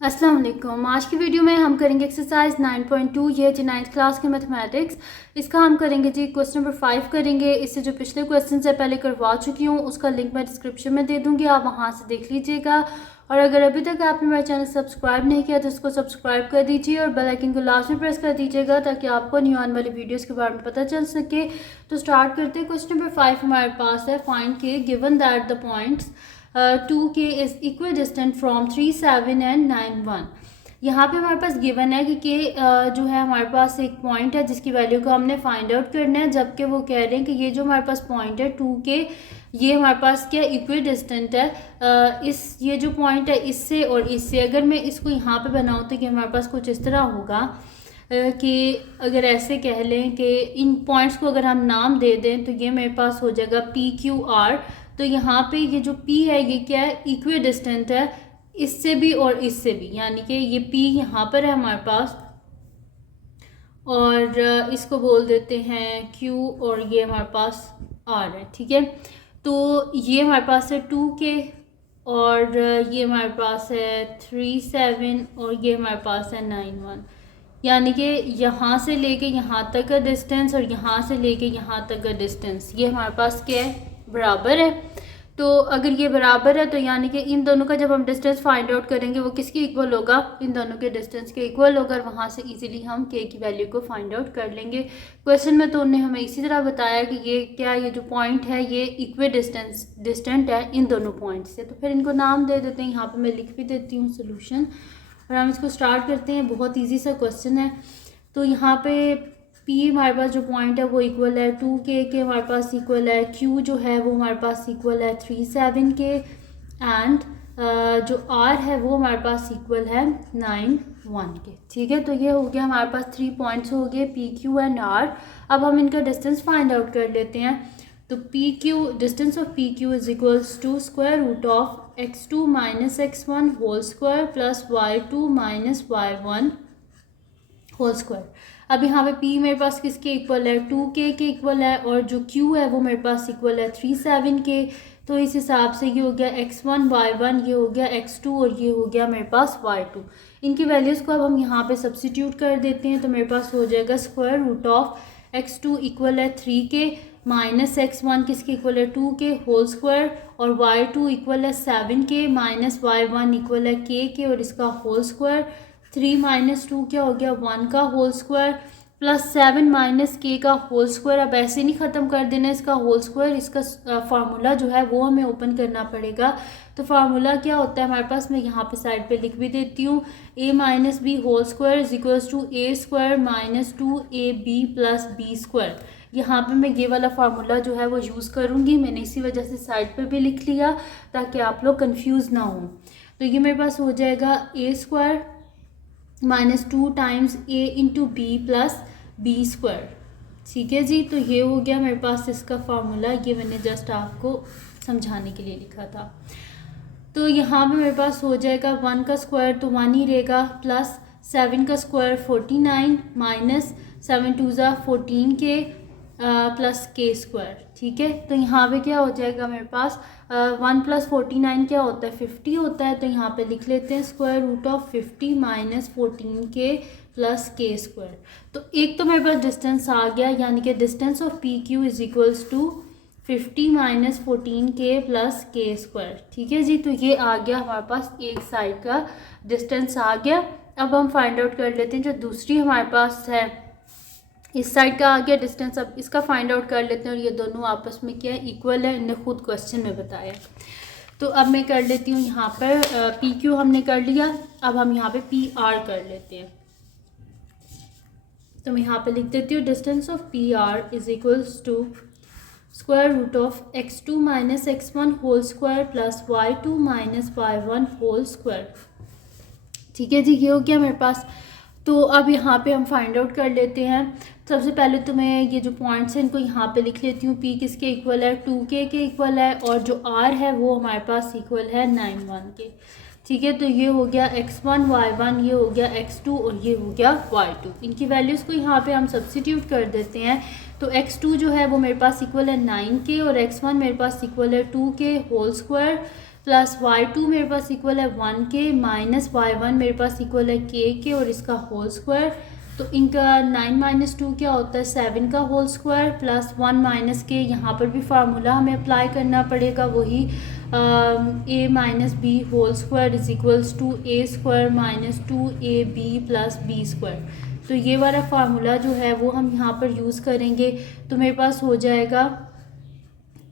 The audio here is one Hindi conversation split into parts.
अस्सलाम वालेकुम। आज की वीडियो में हम करेंगे एक्सरसाइज 9.2, ये जी 9th क्लास के मैथमेटिक्स। इसका हम करेंगे जी क्वेश्चन नंबर 5 करेंगे। इससे जो पिछले क्वेश्चन है पहले करवा चुकी हूँ, उसका लिंक मैं डिस्क्रिप्शन में दे दूँगी, आप वहाँ से देख लीजिएगा। और अगर अभी तक आपने मेरा चैनल सब्सक्राइब नहीं किया तो उसको सब्सक्राइब कर दीजिए और बेल आइकन को लास्ट में प्रेस कर दीजिएगा ताकि आपको न्यू आने वाली वीडियोज़ के बारे में पता चल सके। तो स्टार्ट करते हैं। क्वेश्चन नंबर 5 हमारे पास है, फाइंड के given that the points 2K is equal distant from 3, 7 and 9, 1। यहाँ पे हमारे पास गिवन है कि जो है हमारे पास एक पॉइंट है जिसकी वैल्यू को हमने फाइंड आउट करना है, जबकि वो कह रहे हैं कि ये जो हमारे पास पॉइंट है 2K, ये हमारे पास क्या इक्वल डिस्टेंट है इस ये जो पॉइंट है इससे और इससे। अगर मैं इसको यहाँ पे बनाऊँ तो ये हमारे पास कुछ इस तरह होगा कि अगर ऐसे कह लें कि इन पॉइंट्स को अगर हम नाम दे दें तो ये मेरे पास हो जाएगा PQR। तो यहाँ पे ये जो P है ये क्या है, इक्वी डिस्टेंट है इससे भी और इससे भी, यानी कि ये P यहाँ पर है हमारे पास और इसको बोल देते हैं Q और ये हमारे पास R है। ठीक है, तो ये हमारे पास है 2K और ये हमारे पास है 3, 7 और ये हमारे पास है 9, 1। यानी कि यहाँ से लेके यहाँ तक का डिस्टेंस और यहाँ से लेके यहाँ तक का डिस्टेंस ये हमारे पास क्या है, बराबर है। तो अगर ये बराबर है तो यानी कि इन दोनों का जब हम डिस्टेंस फाइंड आउट करेंगे वो किसके इक्वल होगा, इन दोनों के डिस्टेंस के इक्वल होगा और वहाँ से इजीली हम के की वैल्यू को फाइंड आउट कर लेंगे। क्वेश्चन में तो उन्होंने हमें इसी तरह बताया कि ये क्या, ये जो पॉइंट है ये इक्वी डिस्टेंट है इन दोनों पॉइंट से। तो फिर इनको नाम दे देते हैं। यहाँ पर मैं लिख भी देती हूँ सोल्यूशन और हम इसको स्टार्ट करते हैं। बहुत ईजी सा क्वेश्चन है। तो यहाँ पे P हमारे पास जो पॉइंट है वो इक्वल है 2K के, हमारे पास इक्वल है Q जो है वो हमारे पास इक्वल है 3, 7 के एंड जो R है वो हमारे पास इक्वल है 9, 1 के। ठीक है, तो ये हो गया हमारे पास 3 पॉइंट्स हो गए PQ एंड R। अब हम इनका डिस्टेंस फाइंड आउट कर लेते हैं। तो PQ, distance of PQ is equals to square root of x2 minus x1 whole square plus y2 minus y1 whole square. अब यहाँ पे P मेरे पास किसके इक्वल है, 2K के इक्वल है और जो Q है वो मेरे पास इक्वल है 3, 7 के। तो इस हिसाब से ये हो गया x1 y1, ये हो गया x2 और ये हो गया मेरे पास y2। इनकी वैल्यूज़ को अब हम यहाँ पे सब्सिट्यूट कर देते हैं। तो मेरे पास हो जाएगा square root of x2 equal है 3K माइनस x1 किसके इक्वल है 2K होल स्क्वायर और y2 इक्वल है 7K माइनस y1 इक्वल है K के और इसका होल स्क्वायर। 3 माइनस 2 क्या हो गया, 1 का whole square plus 7 minus K का होल स्क्वायर। अब ऐसे नहीं ख़त्म कर देना इसका होल स्क्वायर, इसका फार्मूला जो है वो हमें ओपन करना पड़ेगा। तो फार्मूला क्या होता है हमारे पास, मैं यहाँ पे साइड पे लिख भी देती हूँ। a minus B whole square is equals to A square minus 2ab plus B square. यहाँ पे मैं ये वाला फार्मूला जो है वो यूज़ करूँगी। मैंने इसी वजह से साइड पे भी लिख लिया ताकि आप लोग कंफ्यूज ना हो। तो ये मेरे पास हो जाएगा a square minus 2 times a into B plus B square. ठीक है जी, तो ये हो गया मेरे पास इसका फार्मूला। ये मैंने जस्ट आपको समझाने के लिए लिखा था। तो यहाँ पे मेरे पास हो जाएगा 1 का स्क्वायर तो 1 ही रहेगा प्लस 7 का स्क्वायर 49 माइनस 7 2 ज़ा 14 के प्लस के स्क्वायर। ठीक है, तो यहाँ पे क्या हो जाएगा मेरे पास 1 प्लस 49 क्या होता है, 50 होता है। तो यहाँ पे लिख लेते हैं स्क्वायर रूट ऑफ 50 माइनस 14 के प्लस के स्क्वायर। तो एक तो मेरे पास डिस्टेंस आ गया, यानी कि distance of P Q is equals to 50 minus 14 के प्लस के स्क्वायर। ठीक है जी, तो ये आ गया हमारे पास एक साइड का डिस्टेंस आ गया। अब हम फाइंड आउट कर लेते हैं जो दूसरी हमारे पास है, इस साइड का आ गया डिस्टेंस। अब इसका फाइंड आउट कर लेते हैं और ये दोनों आपस में क्या है, इक्वल है। इन्हें खुद क्वेश्चन में बताया। तो अब मैं कर लेती हूँ यहाँ पर पी क्यू हमने कर लिया। अब हम यहाँ पे पी आर कर लेते हैं। तो मैं यहाँ पे लिख देती हूँ distance of P R is equals to square root of x2 minus x1 whole square plus y2 minus y1 whole square. ठीक है जी, ये हो गया मेरे पास। तो अब यहाँ पे हम फाइंड आउट कर लेते हैं। सबसे पहले तो मैं ये जो पॉइंट्स हैं इनको यहाँ पे लिख लेती हूँ। P किसके इक्वल है, 2K के इक्वल है और जो R है वो हमारे पास इक्वल है 9, 1 के। ठीक है, तो ये हो गया x1 y1, ये हो गया x2 और ये हो गया y2। इनकी वैल्यूज़ को यहाँ पे हम सब्सिट्यूट कर देते हैं। तो x2 जो है वो मेरे पास इक्वल है 9 के और x1 मेरे पास इक्वल है 2K whole square. Plus y2 मेरे पास इक्वल है 1k माइनस y1 मेरे पास इक्वल है k और इसका होल स्क्वायर। तो इनका 9 माइनस 2 क्या होता है 7 का होल स्क्वायर प्लस 1 माइनस के, यहाँ पर भी फार्मूला हमें अप्लाई करना पड़ेगा वही a minus B whole square is equals to a square minus 2ab plus b square. तो ये वाला फार्मूला जो है वो हम यहाँ पर यूज़ करेंगे। तो मेरे पास हो जाएगा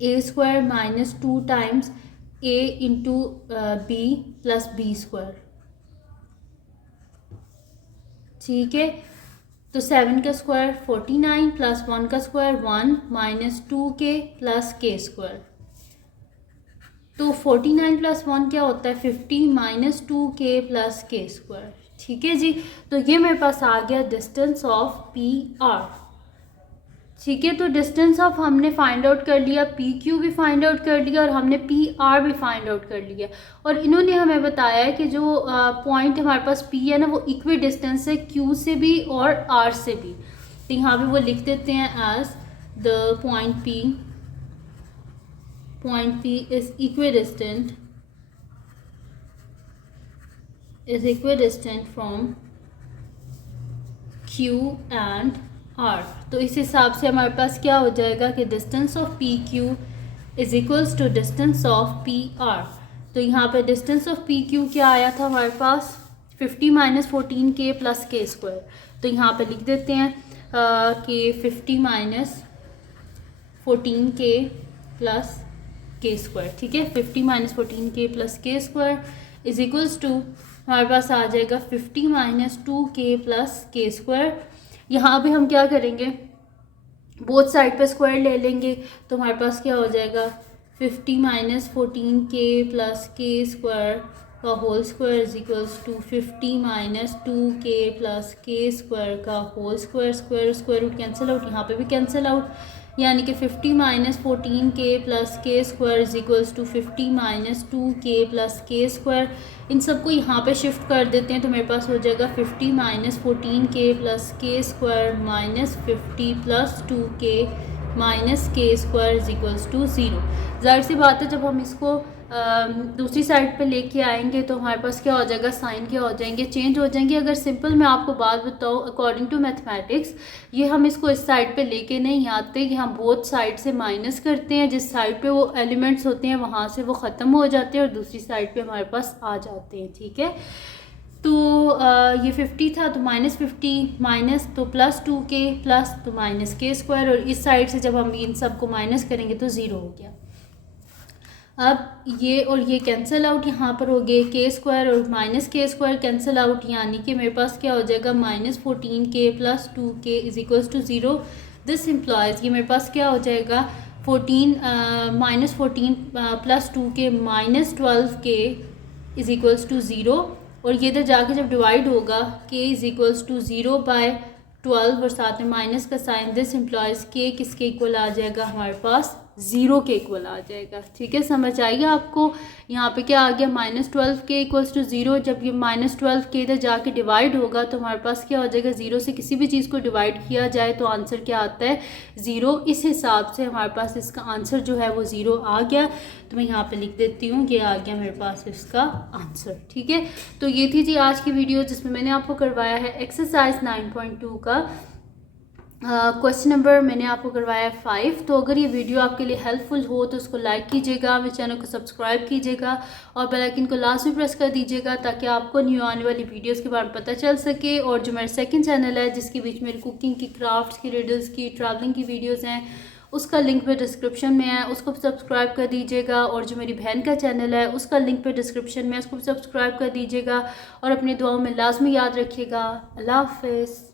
a square minus 2 times a into B plus B square. ठीक है, तो 7 का स्क्वायर 49 प्लस 1 का square 1 minus 2k plus k square. तो 49 प्लस 1 क्या होता है 50 minus 2k plus k square. ठीक है जी, तो ये मेरे पास आ गया डिस्टेंस ऑफ पी आर। ठीक है, तो डिस्टेंस ऑफ हमने फाइंड आउट कर लिया, पी क्यू भी फाइंड आउट कर लिया और हमने पी आर भी फाइंड आउट कर लिया। और इन्होंने हमें बताया है कि जो पॉइंट हमारे पास पी है ना वो इक्वी डिस्टेंस है क्यू से भी और आर से भी। तो यहाँ पे वो लिख देते हैं as the point P is equidistant from Q and R. तो इस हिसाब से हमारे पास क्या हो जाएगा कि distance of P Q is equals to distance of P R. तो यहाँ पे डिस्टेंस ऑफ पी क्यू क्या आया था हमारे पास 50 minus 14k plus k square. तो यहाँ पे लिख देते हैं कि 50 minus 14k plus k square. ठीक है, 50 minus 14k plus k square is equals to हमारे पास आ जाएगा 50 minus 2k plus k square. यहाँ पे हम क्या करेंगे बोथ साइड पे स्क्वायर ले लेंगे। तो हमारे पास क्या हो जाएगा 50 minus 14k plus k square का whole square is equals to 50 minus 2k plus k square का whole square. Square root cancel out, यहाँ पे भी कैंसिल आउट, यानी कि 50 minus 14k plus k square is equals to 50 minus 2k plus k square. इन सबको यहाँ पे शिफ्ट कर देते हैं तो मेरे पास हो जाएगा 50 minus 14k plus k square minus 50 plus 2k minus के स्क्वायर इज इक्वल्स टू 0। ज़ाहिर सी बात है जब हम इसको दूसरी साइड पे लेके आएंगे तो हमारे पास क्या हो जाएगा साइन क्या हो जाएंगे चेंज हो जाएंगे। अगर सिंपल मैं आपको बात बताऊँ अकॉर्डिंग टू मैथमेटिक्स ये हम इसको इस साइड पे लेके नहीं आते कि हम बोथ साइड से माइनस करते हैं, जिस साइड पे वो एलिमेंट्स होते हैं वहाँ से वो ख़त्म हो जाते हैं और दूसरी साइड पे हमारे पास आ जाते हैं। ठीक है, तो ये 50 था तो माइनस 50 माइनस तो प्लस 2k प्लस तो माइनस के स्क्वायर और इस साइड से जब हम इन सब को माइनस करेंगे तो 0 हो गया। अब ये और ये कैंसिल आउट यहाँ पर हो गए के स्क्वायर और माइनस के स्क्वायर कैंसिल आउट, यानी कि मेरे पास क्या हो जाएगा minus 14k plus 2k is equals to 0। This implies ये मेरे पास क्या हो जाएगा 14 minus 14 plus 2k minus 12k is equals to 0 और ये इधर जाके जब डिवाइड होगा k is equals to 0 by 12 और साथ में माइनस का साइन। दिस इम्प्लॉयज़ k किसके इक्वल आ जाएगा हमारे पास 0 के इक्वल आ जाएगा। ठीक है, समझ आएगा आपको। यहाँ पे क्या आ गया माइनस 12k इक्वल्स टू 0। जब ये माइनस 12k इधर जाके डिवाइड होगा तो हमारे पास क्या हो जाएगा 0 से किसी भी चीज़ को डिवाइड किया जाए तो आंसर क्या आता है 0। इस हिसाब से हमारे पास इसका आंसर जो है वो 0 आ गया। तो मैं यहाँ पे लिख देती हूँ ये आ गया मेरे पास इसका आंसर। ठीक है, तो ये थी जी आज की वीडियो जिसमें मैंने आपको करवाया है एक्सरसाइज 9.2 का क्वेश्चन नंबर मैंने आपको करवाया 5। तो अगर ये वीडियो आपके लिए हेल्पफुल हो तो उसको लाइक कीजिएगा, मेरे चैनल को सब्सक्राइब कीजिएगा और बेल आइकन को लास्ट में प्रेस कर दीजिएगा ताकि आपको न्यू आने वाली वीडियोस के बारे में पता चल सके। और जो मेरा सेकंड चैनल है जिसके बीच में कुकिंग की, क्राफ्ट्स की, रिडल्स की, ट्रैवलिंग की वीडियोज़ हैं उसका लिंक पे डिस्क्रिप्शन में है, उसको सब्सक्राइब कर दीजिएगा। और जो मेरी बहन का चैनल है उसका लिंक पे डिस्क्रिप्शन में है, उसको सब्सक्राइब कर दीजिएगा और अपनी दुआओं में लाजमी याद रखिएगा। अल्लाह हाफ़िज़।